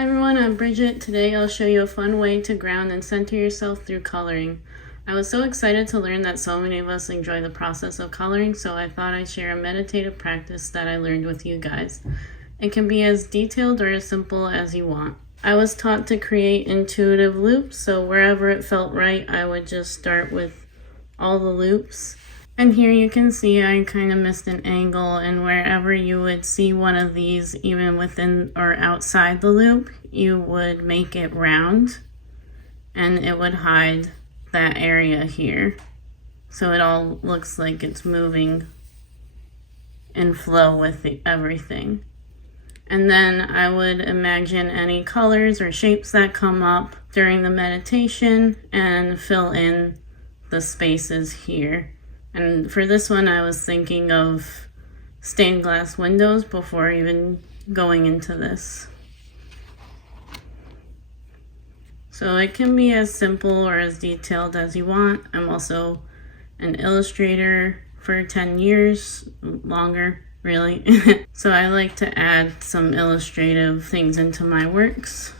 Hi everyone, I'm Bridget. Today I'll show you a fun way to ground and center yourself through coloring. I was so excited to learn that so many of us enjoy the process of coloring, so I thought I'd share a meditative practice that I learned with you guys. It can be as detailed or as simple as you want. I was taught to create intuitive loops, so wherever it felt right, I would just start with all the loops. And here you can see I kind of missed an angle, and wherever you would see one of these, even within or outside the loop, you would make it round and it would hide that area here. So it all looks like it's moving in flow with everything. And then I would imagine any colors or shapes that come up during the meditation and fill in the spaces here. And for this one, I was thinking of stained glass windows before even going into this. So it can be as simple or as detailed as you want. I'm also an illustrator for 10 years, longer really. So I like to add some illustrative things into my works.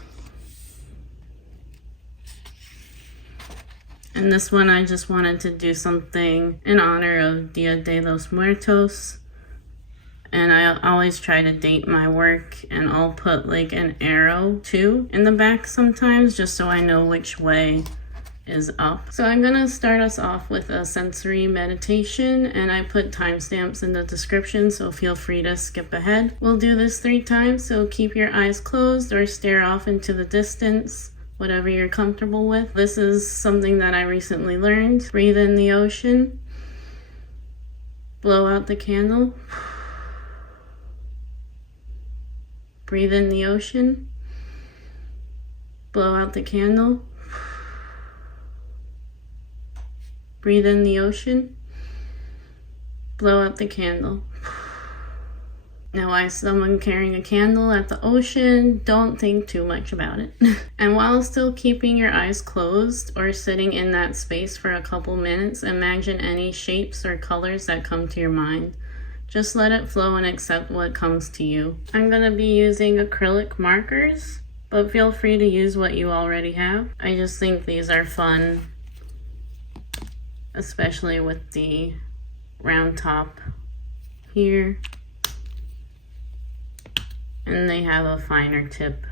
And this one, I just wanted to do something in honor of Dia de los Muertos. And I always try to date my work, and I'll put like an arrow too in the back sometimes, just so I know which way is up. So I'm gonna start us off with a sensory meditation, and I put timestamps in the description, so feel free to skip ahead. We'll do this 3 times, so keep your eyes closed or stare off into the distance, whatever you're comfortable with. This is something that I recently learned. Breathe in the ocean. Blow out the candle. Breathe in the ocean. Blow out the candle. Breathe in the ocean. Blow out the candle. Now, as someone carrying a candle at the ocean, don't think too much about it. And while still keeping your eyes closed or sitting in that space for a couple minutes, imagine any shapes or colors that come to your mind. Just let it flow and accept what comes to you. I'm going to be using acrylic markers, but feel free to use what you already have. I just think these are fun, especially with the round top here. And they have a finer tip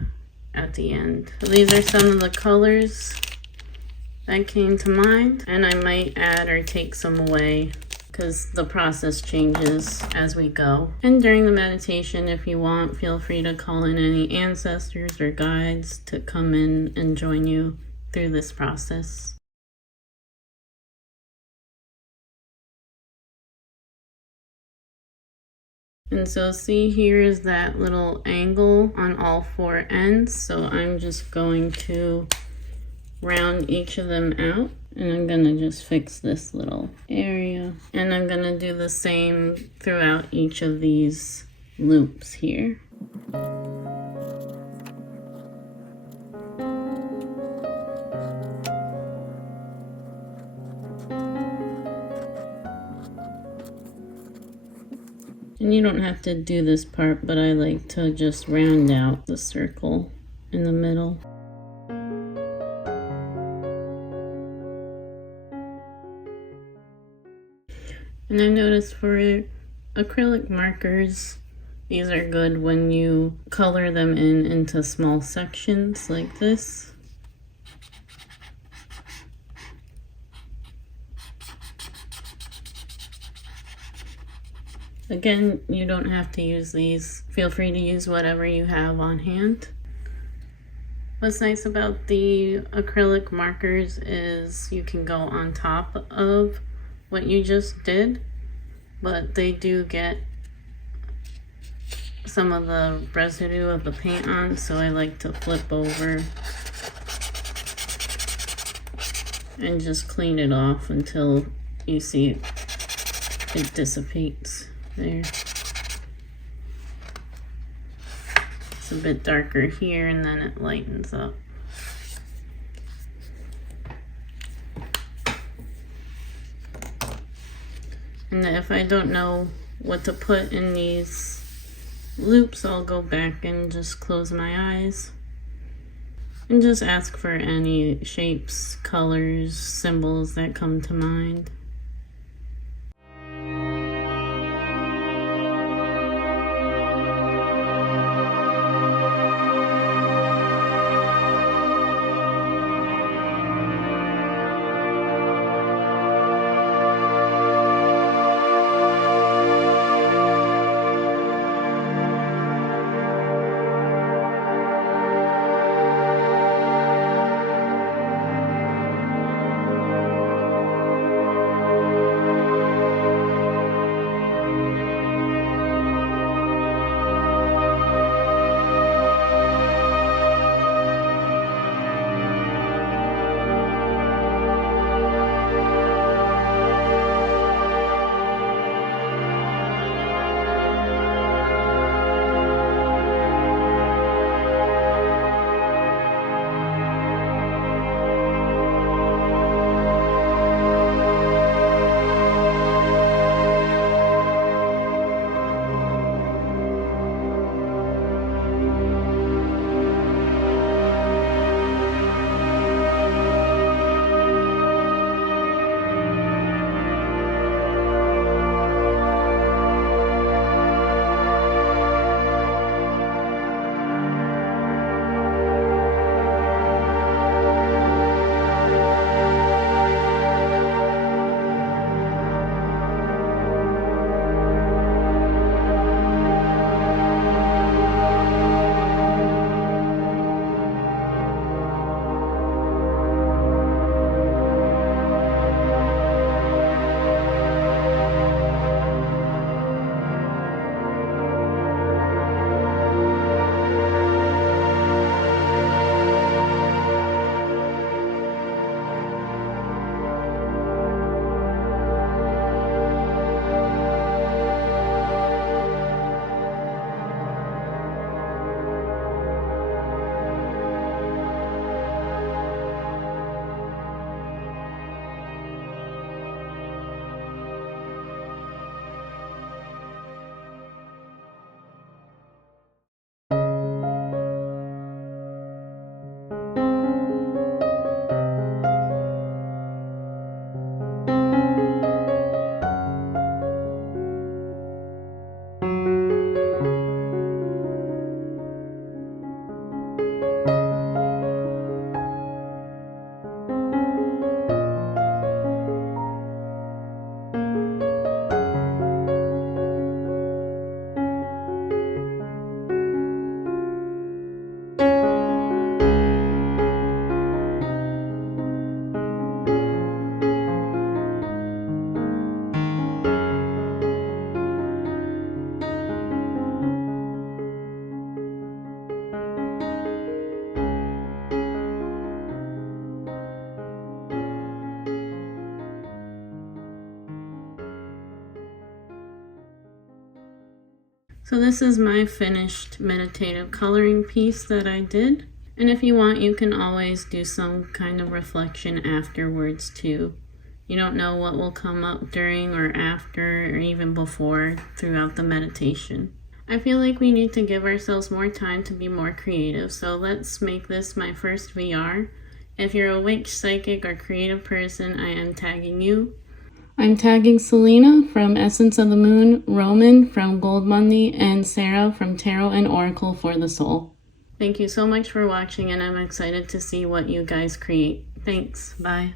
at the end. So these are some of the colors that came to mind, and I might add or take some away because the process changes as we go. And during the meditation, if you want, feel free to call in any ancestors or guides to come in and join you through this process. And so see, here is that little angle on all 4 ends. So I'm just going to round each of them out, and I'm gonna just fix this little area. And I'm gonna do the same throughout each of these loops here. And you don't have to do this part, but I like to just round out the circle in the middle. And I noticed for acrylic markers, these are good when you color them into small sections like this. Again, you don't have to use these. Feel free to use whatever you have on hand. What's nice about the acrylic markers is you can go on top of what you just did, but they do get some of the residue of the paint on, so I like to flip over and just clean it off until you see it dissipates. There. It's a bit darker here, and then it lightens up. And if I don't know what to put in these loops, I'll go back and just close my eyes And just ask for any shapes, colors, symbols that come to mind. So this is my finished meditative coloring piece that I did. And if you want, you can always do some kind of reflection afterwards too. You don't know what will come up during or after or even before throughout the meditation. I feel like we need to give ourselves more time to be more creative, so let's make this my first VR. If you're a witch, psychic, or creative person, I am tagging you. I'm tagging Selena from Essence of the Moon, Roman from Gold Monday, and Sarah from Tarot and Oracle for the Soul. Thank you so much for watching, and I'm excited to see what you guys create. Thanks. Bye.